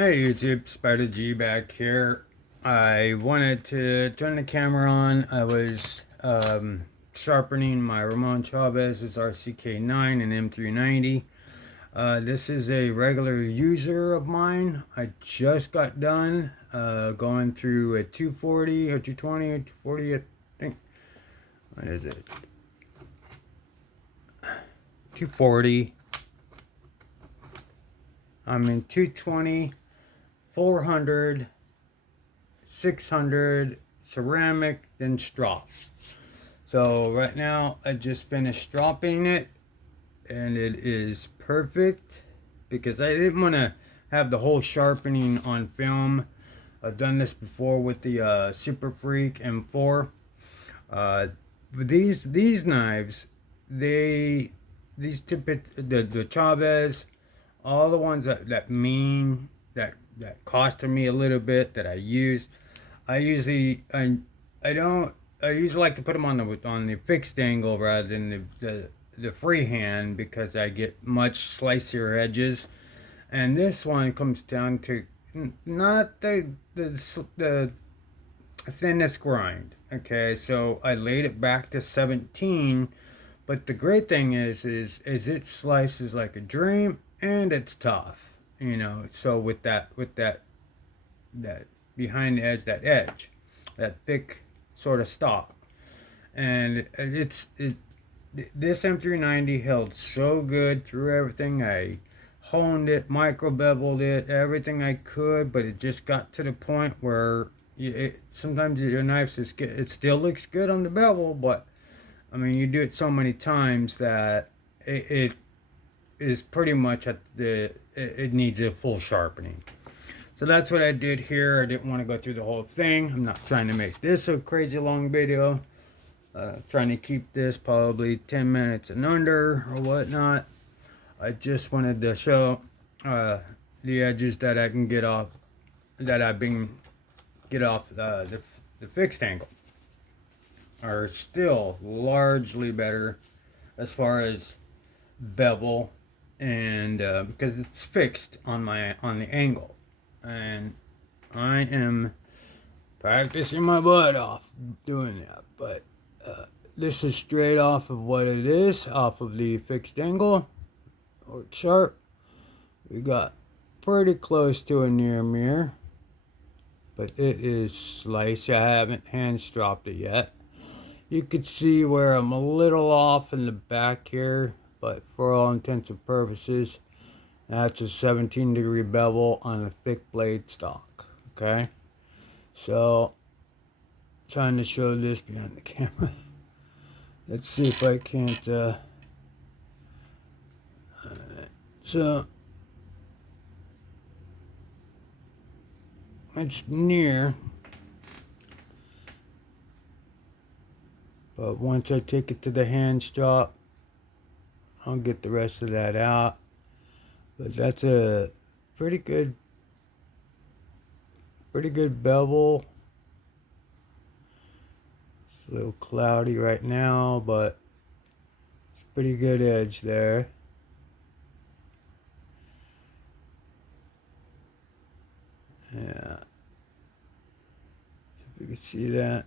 Hey YouTube, Spider G back here. I wanted to turn the camera on. I was sharpening my Chavez RCK9 and m390. This is a regular user of mine. I just got done going through a 240 or 220 or 240, I think. What is it? 240. I'm in 220, 400. 600 ceramic, then strop. So right now I just finished stropping it and it is perfect because I didn't want to have the whole sharpening on film. I've done this before with the Super Freak M4. These knives, the Chavez, all the ones that costed me a little bit that I use. I usually like to put them on the fixed angle rather than the freehand because I get much slicier edges, and this one comes down to not the thinnest grind. Okay, so I laid it back to 17, but the great thing is it slices like a dream and it's tough. So that behind the edge, that thick sort of stock, and this M390 held so good through everything. I honed it, micro beveled it, everything I could, but it just got to the point where sometimes your knife it still looks good on the bevel, but I mean you do it so many times that it is pretty much it needs a full sharpening. So that's what I did here. I didn't want to go through the whole thing. I'm not trying to make this a crazy long video. Trying to keep this probably 10 minutes and under or whatnot. I just wanted to show the edges that I can get off, get off the fixed angle are still largely better as far as bevel, and because it's fixed on the angle. And I am practicing my butt off doing that, but this is straight off of what it is, off of the fixed angle. Work sharp. We got pretty close to a near mirror, but it is sliced. I haven't hand stropped it yet. You could see where I'm a little off in the back here, but for all intents and purposes, that's a 17-degree bevel on a thick blade stock. Okay, so trying to show this behind the camera. Let's see if I can't. So it's near, but once I take it to the hand strop, I'll get the rest of that out. But that's a pretty good bevel. It's a little cloudy right now, but it's pretty good edge there. Yeah. If you can see that,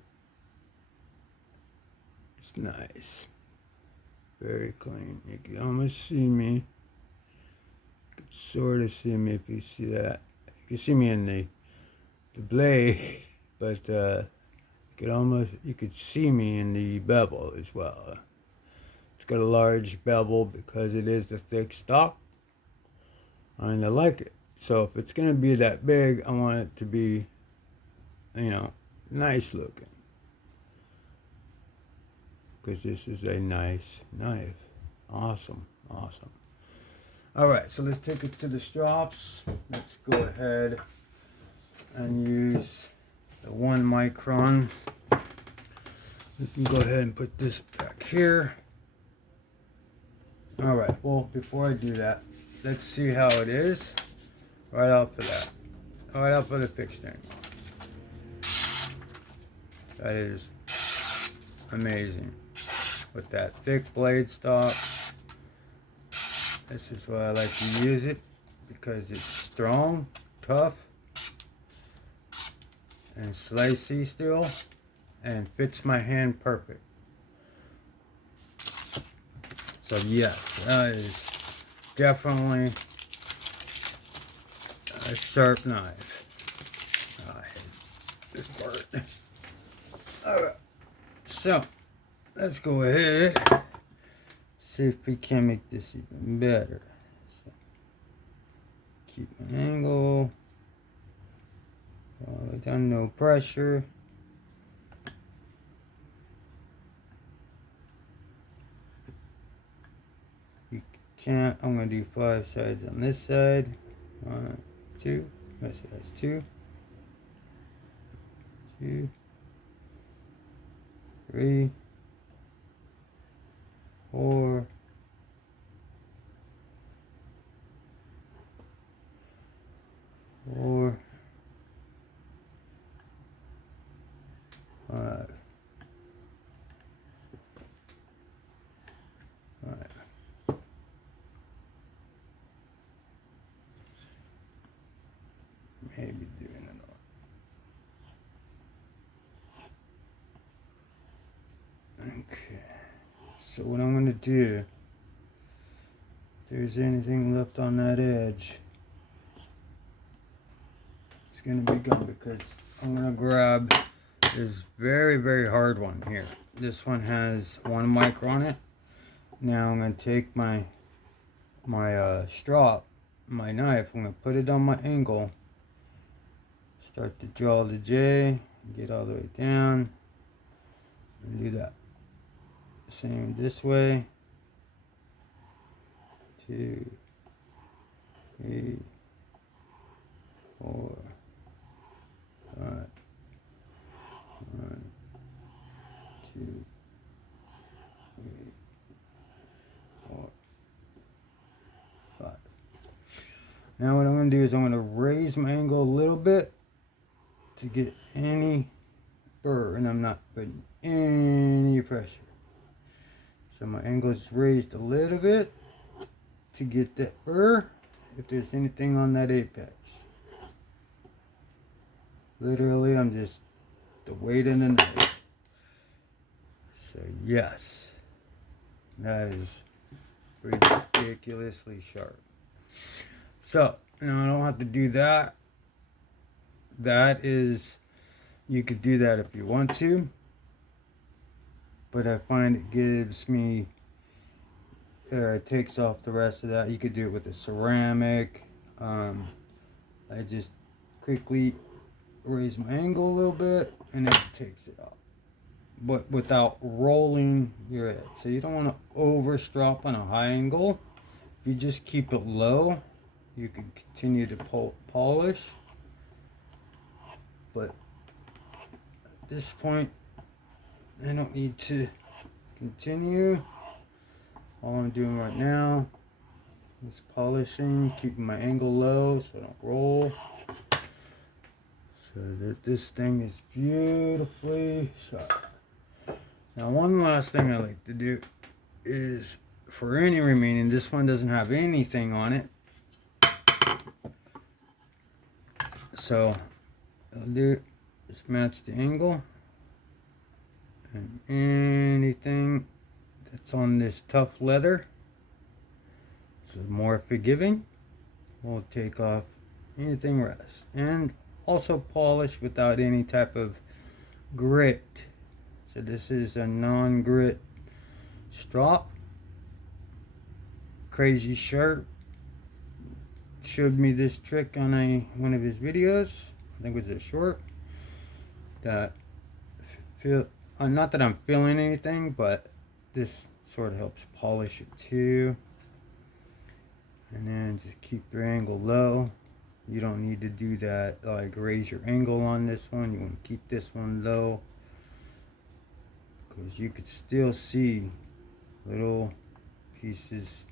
it's nice. Very clean. You can almost see me. You can sort of see me if you see that. You can see me in the blade, but you could see me in the bevel as well. It's got a large bevel because it is the thick stock, and I like it. So if it's gonna be that big, I want it to be, nice looking, because this is a nice knife. Awesome. All right, so let's take it to the strops. Let's go ahead and use the 1 micron. We can go ahead and put this back here. All right, well, before I do that, let's see how it is right off of that, right off of the fixed angle. That is amazing with that thick blade stock. This is why I like to use it, because it's strong tough and slicey still, and fits my hand perfect. So yes, that is definitely a sharp knife. I hate this part. Alright, so let's go ahead, see if we can make this even better. So, keep my angle all the way down, no pressure. You can't, I'm going to do 5 sides on this side. 1, 2, that's 2, 2, 3, 4, 4, 5, 5. Maybe doing it all. Okay. So what I'm going to do, if there's anything left on that edge, it's going to be gone, because I'm going to grab this very, very hard one here. This one has 1 micron on it. Now I'm going to take my strop, my knife, I'm going to put it on my angle, start to draw the J, get all the way down, and do that. Same this way. 2, 3, 4, 5, 1, 2, 3, 4, 5. Now what I'm going to do is I'm going to raise my angle a little bit to get any burr, and I'm not putting any pressure. So my angle is raised a little bit to get that burr if there's anything on that apex. Literally, I'm just the weight of the knife. So yes, that is ridiculously sharp. So now I don't have to do that. That is, you could do that if you want to, but I find it gives me, or it takes off the rest of that. You could do it with a ceramic. I just quickly raise my angle a little bit and it takes it off, but without rolling your head. So you don't want to overstrop on a high angle. If you just keep it low, you can continue to polish. But at this point, I don't need to continue. All I'm doing right now is polishing, keeping my angle low so I don't roll. So that this thing is beautifully sharp. Now one last thing I like to do is, for any remaining, this one doesn't have anything on it. So I'll do just match the angle, and anything that's on this tough leather, so more forgiving, we'll take off anything rest, and also polish without any type of grit. So this is a non-grit strop. Crazy Sharp showed me this trick on one of his videos. I think it was a short. That feel, not that I'm feeling anything, but this sort of helps polish it too. And then just keep your angle low. You don't need to do that, like raise your angle on this one. You want to keep this one low, because you could still see little pieces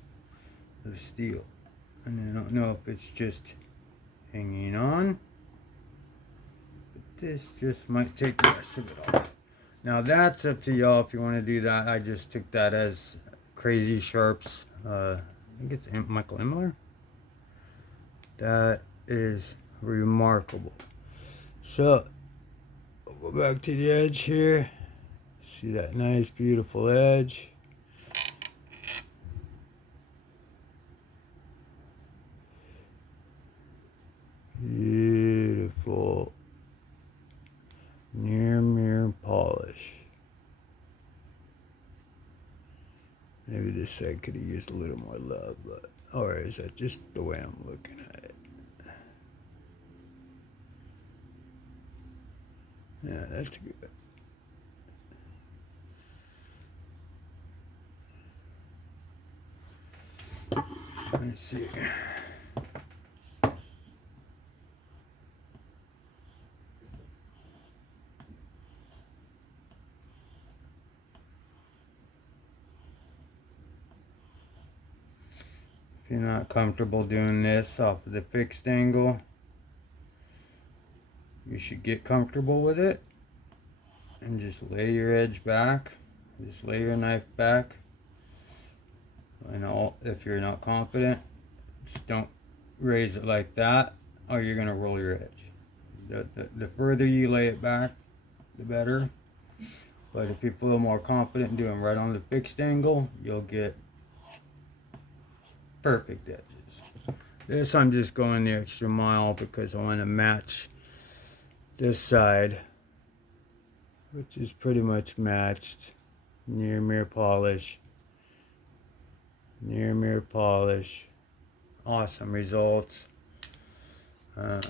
of steel. And I don't know if it's just hanging on, but this just might take the rest of it off. Now that's up to y'all if you want to do that. I just took that as Crazy Sharp's, I think it's Michael Imler. That is remarkable. So, I'll go back to the edge here. See that nice, beautiful edge. Beautiful near mirror polish. Maybe this side could have used a little more love, but or is that just the way I'm looking at it? Yeah, that's good. Let's see. If you're not comfortable doing this off of the fixed angle, you should get comfortable with it and just lay your edge back. Just lay your knife back. And if you're not confident, just don't raise it like that, or you're gonna roll your edge. The further you lay it back, the better. But if you feel more confident doing right on the fixed angle, you'll get perfect edges. This I'm just going the extra mile because I want to match this side, which is pretty much matched. Near mirror polish. Near mirror polish. Awesome results. We'll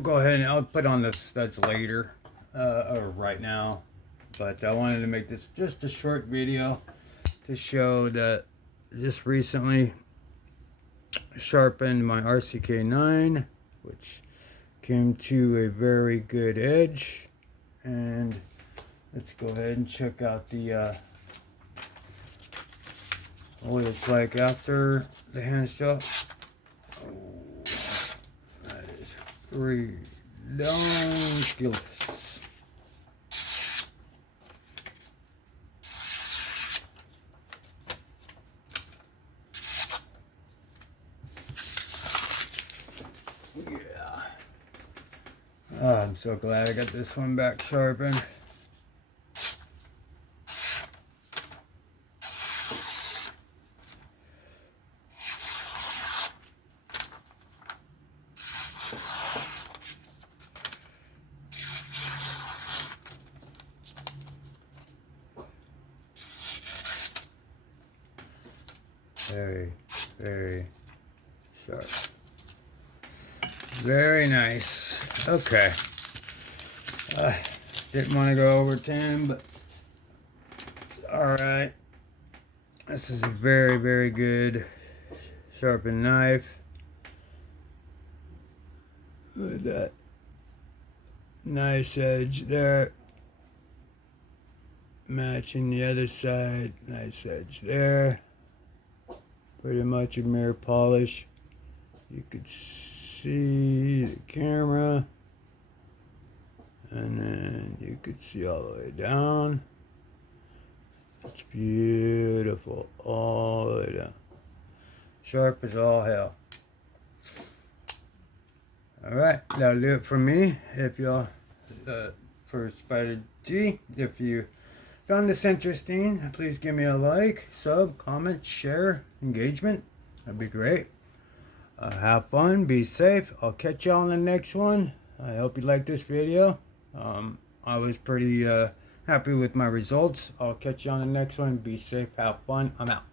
go ahead and I'll put on the studs later, or right now. But I wanted to make this just a short video to show that just recently sharpened my RCK9, which came to a very good edge. And let's go ahead and check out the what it's like after the hand shot. Oh, that is ridiculous. Yeah. Oh, I'm so glad I got this one back sharpened. Very, very sharp. Very nice. Okay. Didn't want to go over 10, but it's alright. This is a very, very good sharpened knife. With that nice edge there. Matching the other side. Nice edge there. Pretty much a mirror polish. You could see the camera, and then you could see all the way down. It's beautiful all the way down. Sharp as all hell. Alright, that'll do it for me. If y'all, for Spider G, if you found this interesting, please give me a like, sub, comment, share, engagement. That'd be great. Have fun, be safe. I'll catch y'all on the next one. I hope you liked this video. I was pretty happy with my results. I'll catch you on the next one. Be safe, have fun. I'm out.